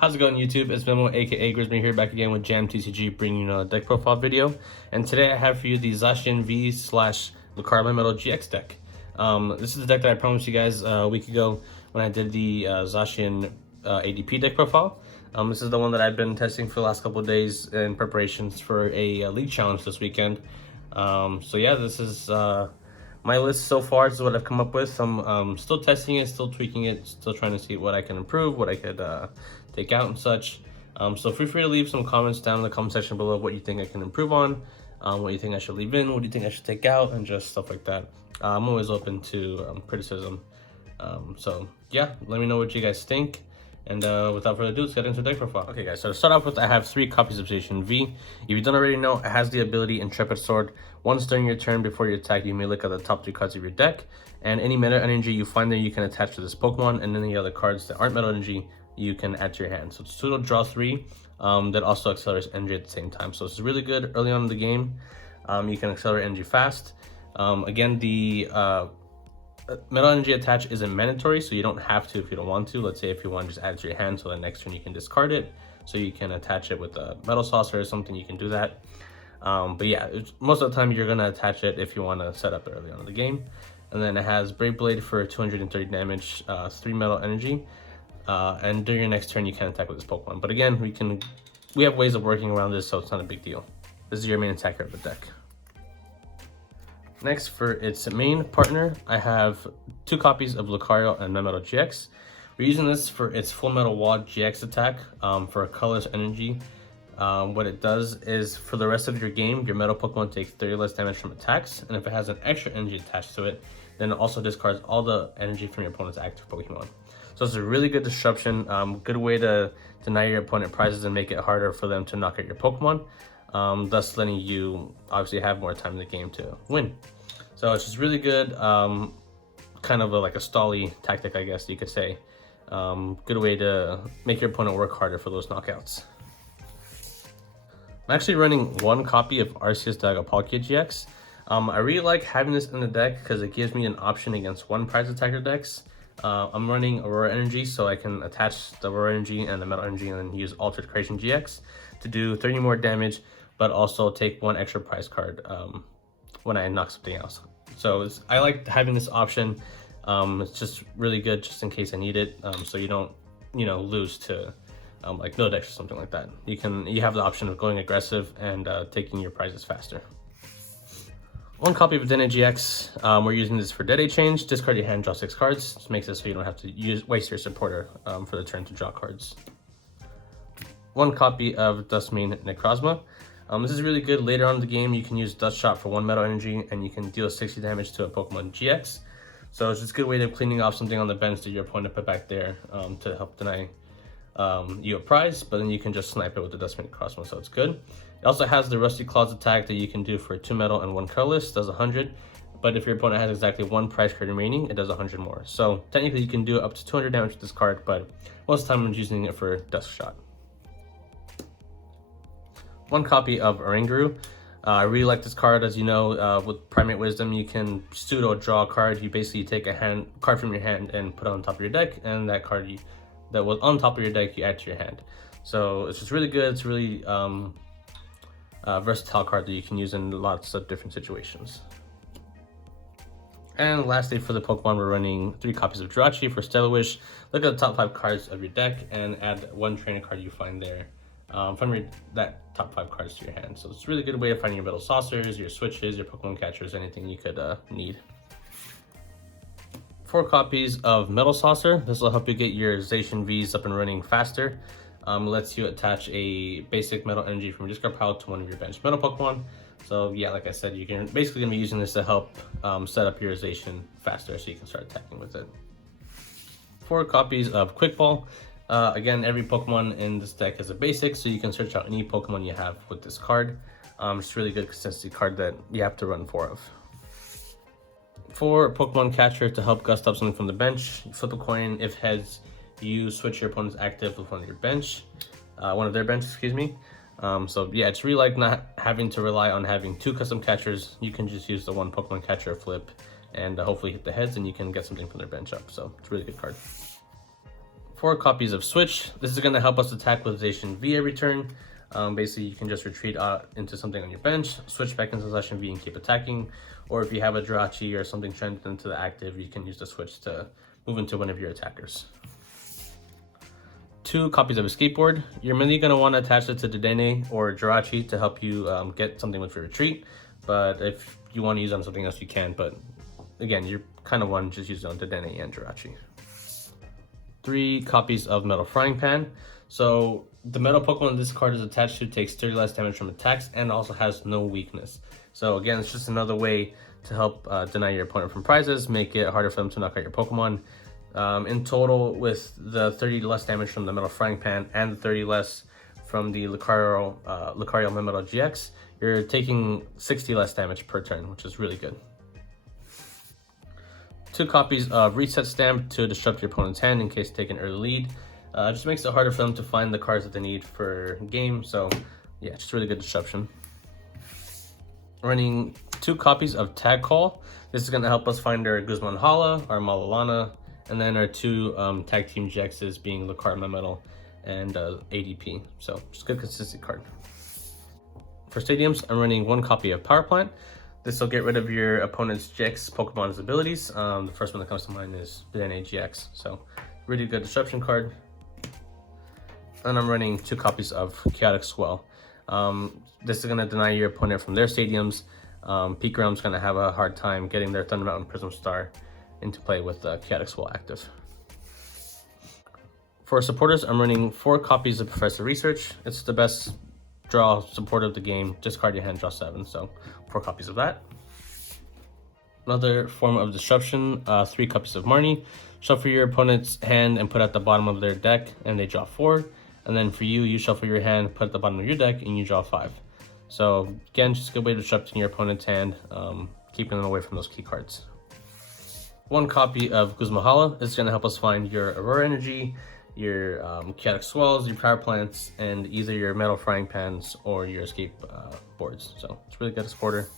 How's it going, YouTube? It's Memo, aka Grisby, here back again with Jam TCG, bringing you a deck profile video. And today I have for you the Zacian V slash Lucario Melmetal GX deck. This is the deck that I promised you guys a week ago when I did the Zacian ADP deck profile. This is the one that I've been testing for the last couple of days in preparations for a league challenge this weekend. So yeah, this is my list so far. This is what I've come up with. I'm still testing it, still tweaking it, still trying to see what I can improve, what I could take out and such. So feel free to leave some comments down in the comment section below what you think I can improve on, what you think I should leave in, what do you think I should take out, and just stuff like that. I'm always open to criticism. So yeah, let me know what you guys think. And without further ado, let's get into the deck profile. Okay guys, so to start off with, I have 3 copies of Zacian V. If you don't already know, it has the ability Intrepid Sword. Once during your turn before you attack, you may look at the top 3 cards of your deck, and any meta energy you find there you can attach to this Pokemon, and any other cards that aren't meta energy you can add to your hand. So it's total draw 3 that also accelerates energy at the same time. So it's really good early on in the game. You can accelerate energy fast. Again, the metal energy attach isn't mandatory, so you don't have to if you don't want to. Let's say if you want to just add it to your hand, so the next turn you can discard it, so you can attach it with a metal saucer or something, you can do that. But yeah, most of the time you're going to attach it if you want to set up it early on in the game. And then it has Brave Blade for 230 damage, 3 metal energy, and during your next turn you can attack with this Pokemon. But again, we have ways of working around this, so it's not a big deal. This is your main attacker of the deck. Next, for its main partner, I have 2 copies of Lucario and Melmetal GX. We're using this for its Full Metal Wall GX attack for a colorless energy. What it does is, for the rest of your game, your metal Pokemon takes 30 less damage from attacks, and if it has an extra energy attached to it, then it also discards all the energy from your opponent's active Pokemon. So it's a really good disruption, good way to deny your opponent prizes and make it harder for them to knock out your Pokemon. Thus letting you obviously have more time in the game to win. So it's just really good, kind of like a stally tactic, I guess you could say. Good way to make your opponent work harder for those knockouts. I'm actually running 1 copy of Arceus Palkia GX. I really like having this in the deck because it gives me an option against 1 prize attacker decks. I'm running Aurora Energy, so I can attach the Aurora Energy and the Metal Energy and then use Altered Creation GX to do 30 more damage, but also take 1 extra prize card when I knock something else. So I like having this option. It's just really good just in case I need it, so you don't, lose to like no decks or something like that. You have the option of going aggressive and taking your prizes faster. 1 copy of Dene GX. We're using this for Dead Age Change. Discard your hand, draw 6 cards. This makes it so you don't have to waste your supporter for the turn to draw cards. 1 copy of Dustmane Necrozma. This is really good. Later on in the game, you can use Dust Shot for 1 metal energy, and you can deal 60 damage to a Pokemon GX. So it's just a good way of cleaning off something on the bench that your opponent put back there to help deny you a prize, but then you can just snipe it with the Dustmane Necrozma, so it's good. It also has the Rusty Claws attack that you can do for 2 metal and 1 colorless, does 100. But if your opponent has exactly 1 prize card remaining, it does 100 more. So technically you can do up to 200 damage with this card, but most of the time I'm using it for Dust Shot. 1 copy of Oranguru. I really like this card. As you know, with Primate Wisdom, you can pseudo draw a card. You basically take a card from your hand and put it on top of your deck, and that card that was on top of your deck, you add to your hand. So it's just really good. It's really versatile card that you can use in lots of different situations. And lastly, for the Pokemon, we're running 3 copies of Jirachi for Stellar Wish. Look at the top 5 cards of your deck and add 1 trainer card you find there from that top 5 cards to your hand. So it's a really good way of finding your metal saucers, your switches, your Pokemon catchers, anything you could need. 4 copies of Metal Saucer. This will help you get your Zacian Vs up and running faster. Lets you attach a basic metal energy from your discard pile to one of your bench metal Pokemon. So yeah, like I said, you're basically gonna be using this to help set up your Zacian faster so you can start attacking with it. 4 copies of Quick Ball. Again, every Pokemon in this deck is a basic, so you can search out any Pokemon you have with this card. It's really good because it's the card that you have to run 4 of. 4 Pokemon Catcher to help gust up something from the bench. Flip a coin. If heads, you switch your opponent's active with one of their bench, excuse me. So yeah, it's really like not having to rely on having 2 custom catchers. You can just use the 1 Pokemon Catcher flip and hopefully hit the heads, and you can get something from their bench up. So it's a really good card. 4 copies of Switch. This is going to help us attack with Zacian V every turn. Basically, you can just retreat into something on your bench, switch back into Zacian V and keep attacking. Or if you have a Jirachi or something strengthened into the active, you can use the switch to move into one of your attackers. 2 copies of a skateboard. You're mainly going to want to attach it to Dedenne or Jirachi to help you get something with your retreat. But if you want to use it on something else, you can. But again, you're kind of want to just use it on Dedenne and Jirachi. 3 copies of Metal Frying Pan. So the metal Pokemon this card is attached to takes 30 less damage from attacks and also has no weakness. So again, it's just another way to help deny your opponent from prizes, make it harder for them to knock out your Pokemon. In total, with the 30 less damage from the Metal Frying Pan and the 30 less from the Lucario Melmetal GX, you're taking 60 less damage per turn, which is really good. 2 copies of Reset Stamp to disrupt your opponent's hand in case they take an early lead. Just makes it harder for them to find the cards that they need for game. So yeah, just really good disruption. Running 2 copies of Tag Call. This is going to help us find our Guzman Hala, our Malalana, and then our 2 Tag Team GXs being Lucario Melmetal and ADP. So just a good consistent card. For stadiums, I'm running 1 copy of Power Plant. This will get rid of your opponent's GX Pokemon's abilities. The first one that comes to mind is Dedenne GX. So really good disruption card. And I'm running 2 copies of Chaotic Swell. This is going to deny your opponent from their stadiums. Peak Realm's going to have a hard time getting their Thunder Mountain Prism Star into play with Chaotic Swell active. For supporters, I'm running 4 copies of Professor Research. It's the best draw supporter of the game. Discard your hand, draw 7. So 4 copies of that. Another form of disruption, 3 copies of Marnie. Shuffle your opponent's hand and put at the bottom of their deck, and they draw 4. And then for you, you shuffle your hand, put at the bottom of your deck, and you draw 5. So again, just a good way of disrupting your opponent's hand, keeping them away from those key cards. 1 copy of Guzmahala is going to help us find your Aurora Energy, your Chaotic Swells, your Power Plants, and either your Metal Frying Pans or your Escape boards. So it's really good as supporter.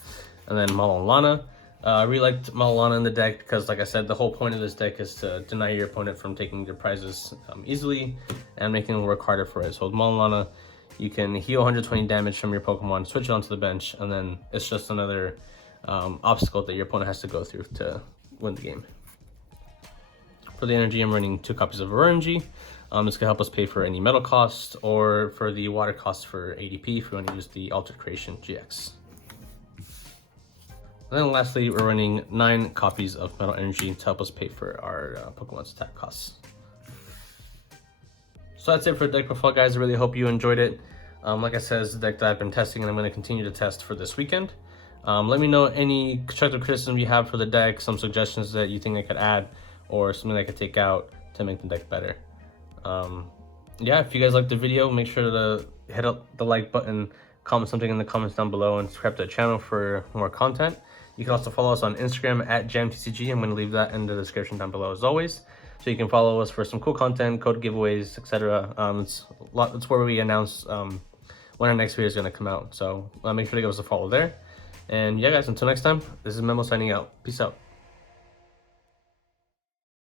And then Malalana. I really liked Malalana in the deck because, like I said, the whole point of this deck is to deny your opponent from taking their prizes easily and making them work harder for it. So with Malalana, you can heal 120 damage from your Pokemon, switch it onto the bench, and then it's just another obstacle that your opponent has to go through to win the game. For the energy, I'm running 2 copies of Energy. This can help us pay for any metal cost or for the water cost for ADP if we want to use the Altered Creation GX. And then lastly, we're running 9 copies of Metal Energy to help us pay for our Pokemon's attack costs. So that's it for deck profile, guys. I really hope you enjoyed it. Like I said, it's a deck that I've been testing and I'm going to continue to test for this weekend. Let me know any constructive criticism you have for the deck, some suggestions that you think I could add, or something I could take out to make the deck better. Yeah, if you guys liked the video, make sure to hit up the like button, comment something in the comments down below, and subscribe to the channel for more content. You can also follow us on Instagram at JamTCG. I'm going to leave that in the description down below as always. So you can follow us for some cool content, code giveaways, etc. It's where we announce when our next video is going to come out. So make sure to give us a follow there. And yeah, guys, until next time, this is Memo signing out. Peace out.